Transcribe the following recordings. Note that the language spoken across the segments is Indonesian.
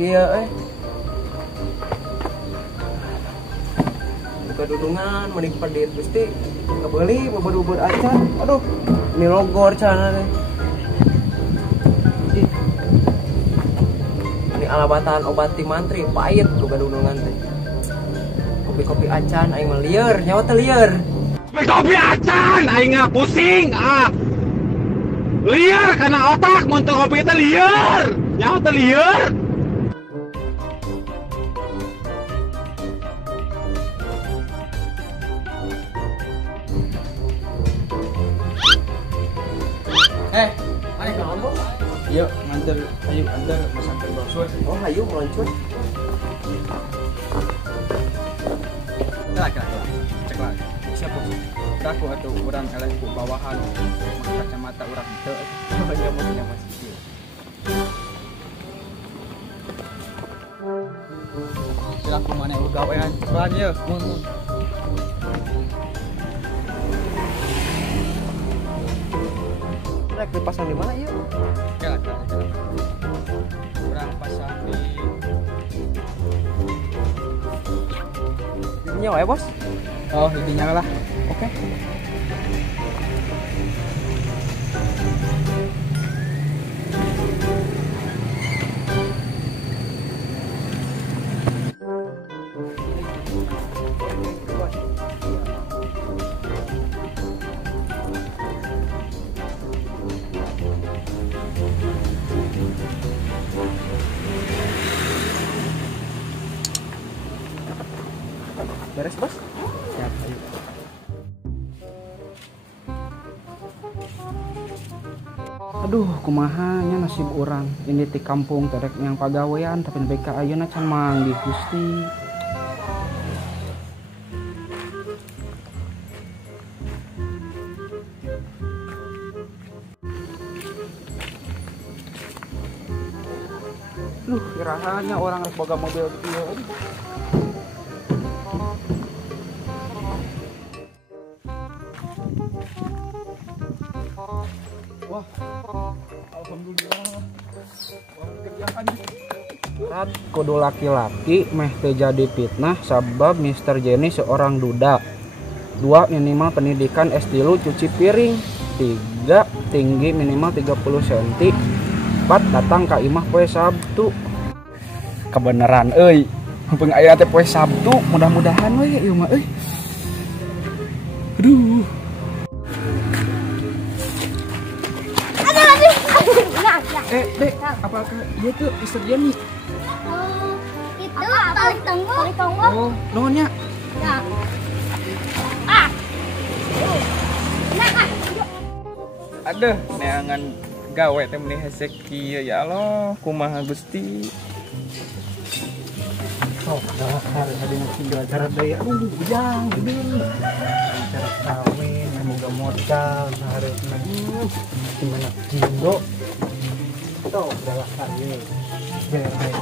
kieu Kadudungan mending pedir Gusti kebeuli bubur-bubur acan. Aduh, ini logor cenah teh. Ini alabatan obat ti mantri pahit ku kadudungan teh. Kopi-kopi acan aing mah lieur, nyawa teh lieur. Kopi acan aing pusing lieur karena otak mun teu kopi teh lieur, nyawa teh lieur. Mana ke ngomong? Iya, nganter, ayo antar masak bakso. Oh, ayo meluncur. Cek lah. Siapa? Aku atuh urang eleh ku bawahan. Kacamata urang teu. Nya masih. Silak ku mana gawean. Soalnya ye, mun. Rek dipasang di mana yuk? Ya, urang pasang di Dinya wae, Bos. oh, intinya lah. Oke. Beres, Bos? Siap, ayo. Aduh, kumahanya nasib orang ini di kampung terek yang pagawean tapi BK ayeuna can manggih Gusti. Duh, kirahanya orang rek boga mobil kieu. Wah, alhamdulillah. Wah, kerjaan. Rat kudu laki-laki meh teu jadi fitnah sabab Mr. Jenny seorang duda. 2 minimal pendidikan S3 cuci piring. 3 tinggi minimal 30 cm. 4 datang ka imah poe Sabtu. Kebeneran euy. Mumpung aya teh poe Sabtu, mudah-mudahan we ieu mah euy. Aduh. Dek, apakah iya tuh Mr. Jenny? Oh, itu tali tonggo. Oh, nuhunnya. Ya. Aduh, neangan gawe teh meni hesek kieu ya Allah, kumaha Gusti. Oh, ada yang tinggal cara daya. Ujang, gede. Cara kawin, semoga modal, seharusnya. Gimana? Jindo. Tuh, udah kaya. Beres.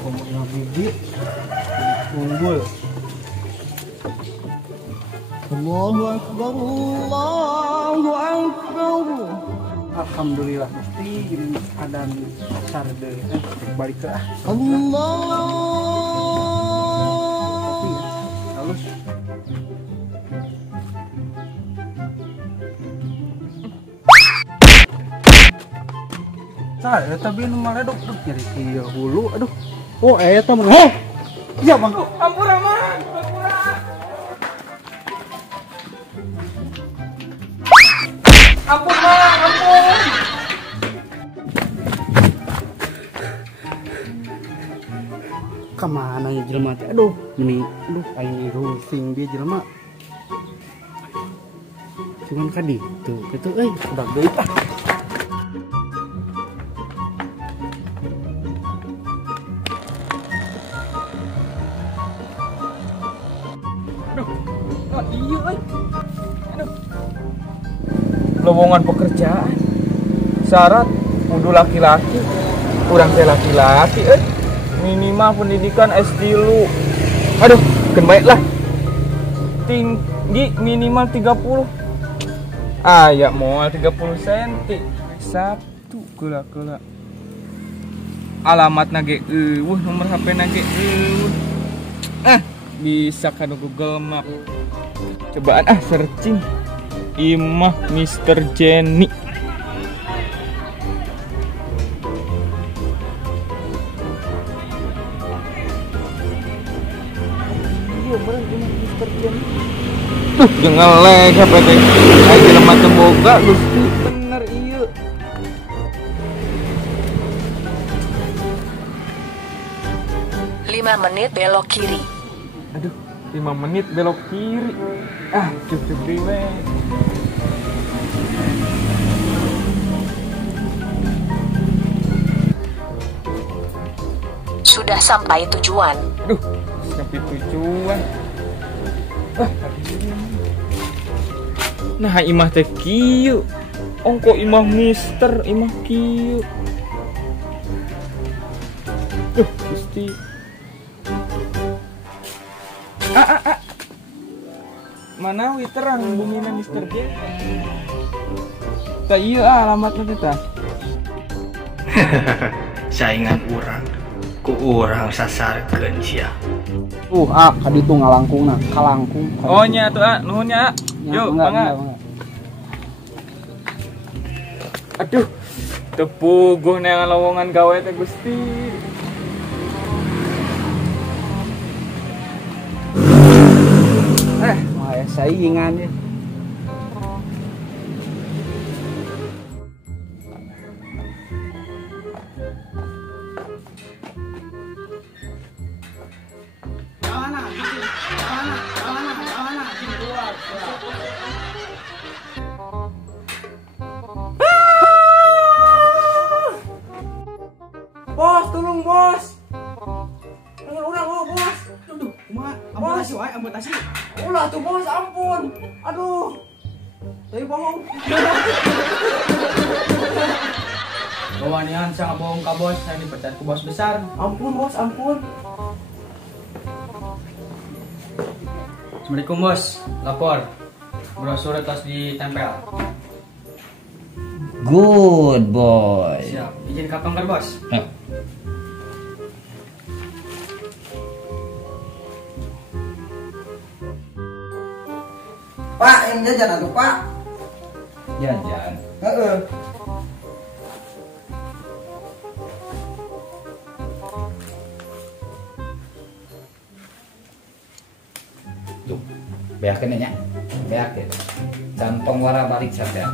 Ngomongnya biji. Unggul. Allahu Akbar, Allahu Akbar. Alhamdulillah Gusti jadi adan sarde balik ke Allah. Halus. Saya tapi nu maledok jadi kieu hulu aduh. Oh eta mah. Heh. Iya Bang. Ampura mah, ampura. Ampun Bang, ampun. Kemana ya jelema teh? Aduh, aing rusing dia jelema. Cuman kan itu udah deui ah. Lowongan pekerjaan syarat kudu laki-laki kurang teh laki-laki minimal pendidikan S3 aduh kan baik lah tinggi minimal 30 ya moal 30 cm Sabtu kula alamat nage nomor HP nage bisa kan Google Map. Cobaan searching Imah Mr. Jenny. Iya bener Imah Mr. Jenny. Tuh jangan lag apa teh. Lagi lemah temboga Gusti bener iya. Lima menit belok kiri. Aduh, 5 menit belok kiri. Cukup we. Sudah sampai tujuan. Aduh, sampai tujuan. Nah, imah teh kieu. Ongko imah Mister, imah kieu. Duh, Gusti. Mana wi terang bumina Mister J. Tak iya alamatnya kita. Saingan orang, ku orang sasarkeun sia. Kaditu ngalangkungna, kalangkung. Oh nya tuh nuhun nya. Yuk, mangga. Aduh, tepuguh neangan lowongan gawe teh Gusti. Saingan ya. Bos, tolong bos. Ulang bos. Aduh, kumaha? Amputasi wae, amputasi. Ulah tuh bos, ampun. Aduh. Tadi bohong. Kawanian saya bohong ka bos, saya dipecat ku bos besar. Ampun bos, ampun. Assalamualaikum bos, lapor. Brosur tos ditempel. Good boy. Siap, izin ke tongkar bos. Pak, yang jajan atuh Pak. Jajan. Heeh. Tuh, beakeun nya. Beakeun. Cantong wara balik saja.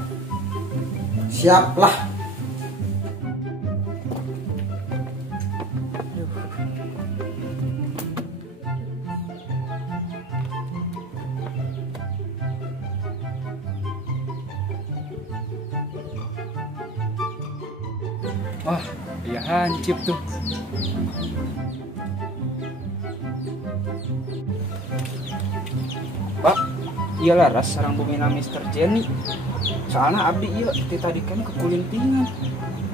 Siap lah. Wah, dia hancip tuh. Pak, iya laras sarang bumina Mr. Jenny. Soalnya abdi iya tadi kan kekulintingan.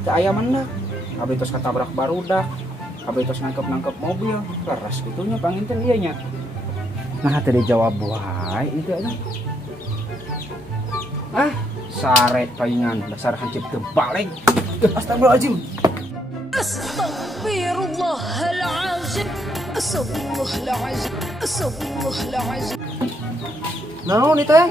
Teu aya mendak. Abdi tos katabrak barudak. Abdi tos nangkep mobil. Laras kitunya panginten ieu nya. Nah, teu dijawab wae itu aja. Sare paingan dasar hancip teu balik. Astagfirullahaladzim. Astagfirullahalazim. Astagfirullahalazim. Astagfirullahalazim. Naon itu teh?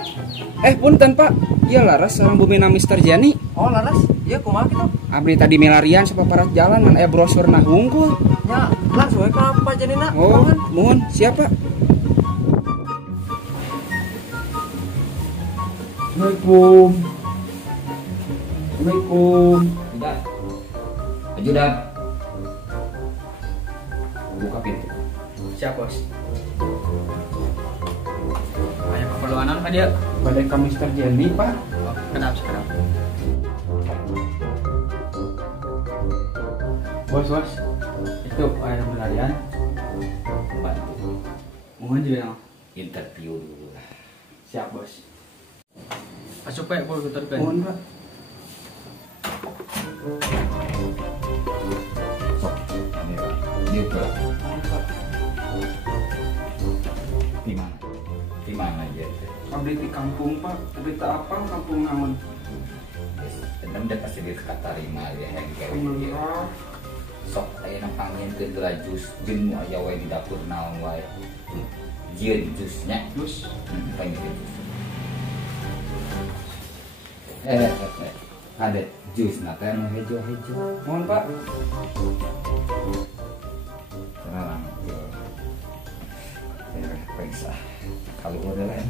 Punten Pak. Iya laras sareng bumina Mr. Jenny. Oh, laras. Iya kumaha kitu? Abdi tadi milarian sapaparat jalan ngan aya brosurna hungkul. Nya, langsung we ka Pak Jenina. Oh, mohon siapa? Assalamualaikum. Assalamualaikum. Tidak. Ajudan. Buka pintu. Siap bos. Banyak keperluan apa dia? Balik ke Mr. Jenny Pak. Oh, kenapa sekarang? Bos, itu air pelarian. Bantu. Mohon juga Interview dulu. siap bos. Masuk Pak, boleh putarkan. Mohon Pak. Sok. Ini Pak. Dia Pak. Di mana aja? Abdi di kampung Pak. Abdi tak apa kampung naon? Dan dia pasti dia kata terima ya yang kayak Alhamdulillah. sok aya na pangieunkeun geula jus jeung nu aya wae di dapur naon wae. Jieun jusnya. Jus. Pangieunkeun jus. Ada jus na teh nu hejo-hejo. Mohon Pak. Sekarang periksa kalau udah lain.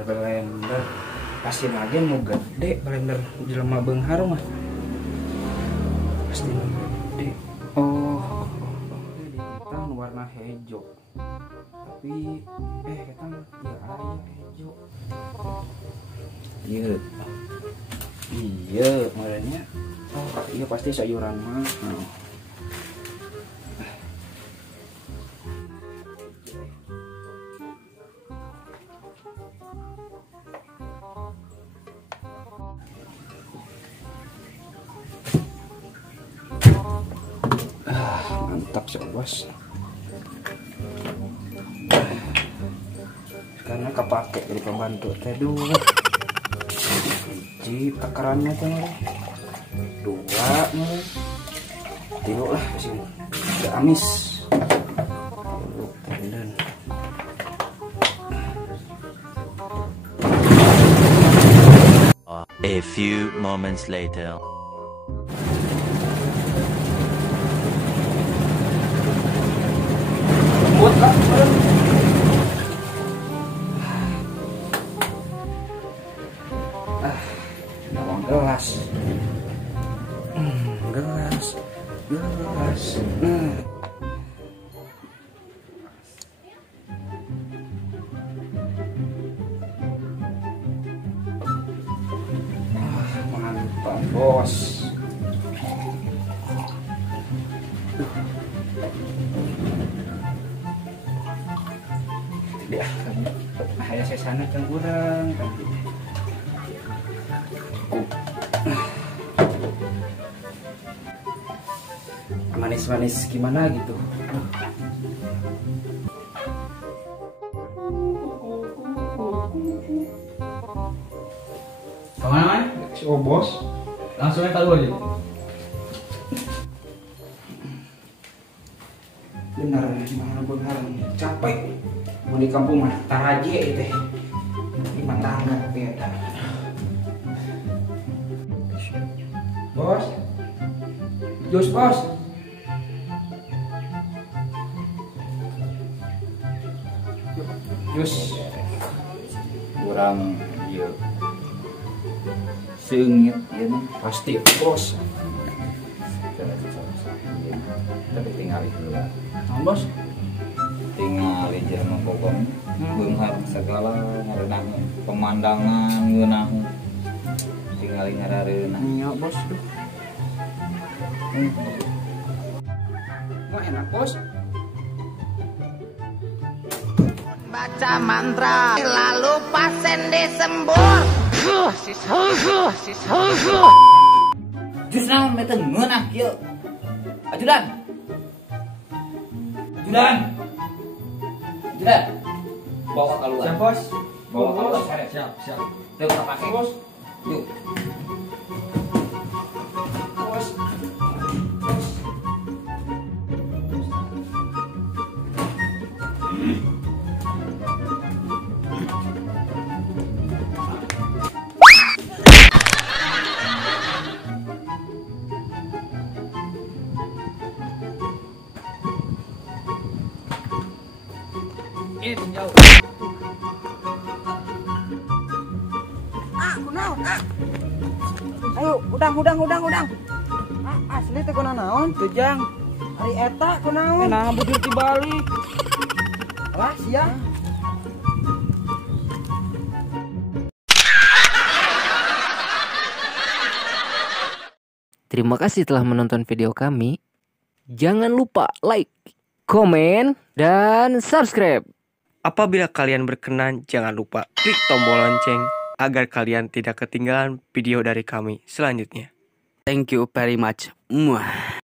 Blender pasti lagi mau gede blender jelema beunghar mah pasti mau gede. Oh di kita warna hijau tapi kita ya aya hijau iya modelnya. Oh iya pasti sayuran mah. Mantap sih bos, karena kepake jadi pembantu teh dua hiji takarannya teh dua tilu lah kesini udah amis dan a few moments later. gelas. Mantap bos. Ya, ayah saya sana kan kurang. Manis-manis gimana gitu. Kemana man? Oh bos, Langsung aja keluar aja. benar benar capek. Mau di kampung mah taraji itu di matangga beda. Bos, jus bos. Jus. Kurang iya seungit ya nih Pasti bos. tapi tinggal dulu lah Bos. tinggal jelema pokoknya beunghar segala ngareunah pemandangan ngeunah tinggal ngarareunah Iya bos. Wah enak bos. Baca mantra lalu pasien disembur. jus naon meh teh ngeunah kieu ajudan bawa keluar Siap bos. bawa keluar sare Siap. teu usah pake Bos. yuk Bos. Ini tinjau. Ayo, udang. Asli teh kuna naon? Tujang. Hari eta kunaon? Nah, bujur tibalik. Lah, sia. Terima kasih telah menonton video kami. Jangan lupa like, komen, dan subscribe. Apabila kalian berkenan, jangan lupa klik tombol lonceng agar kalian tidak ketinggalan video dari kami selanjutnya. Thank you very much. Muah.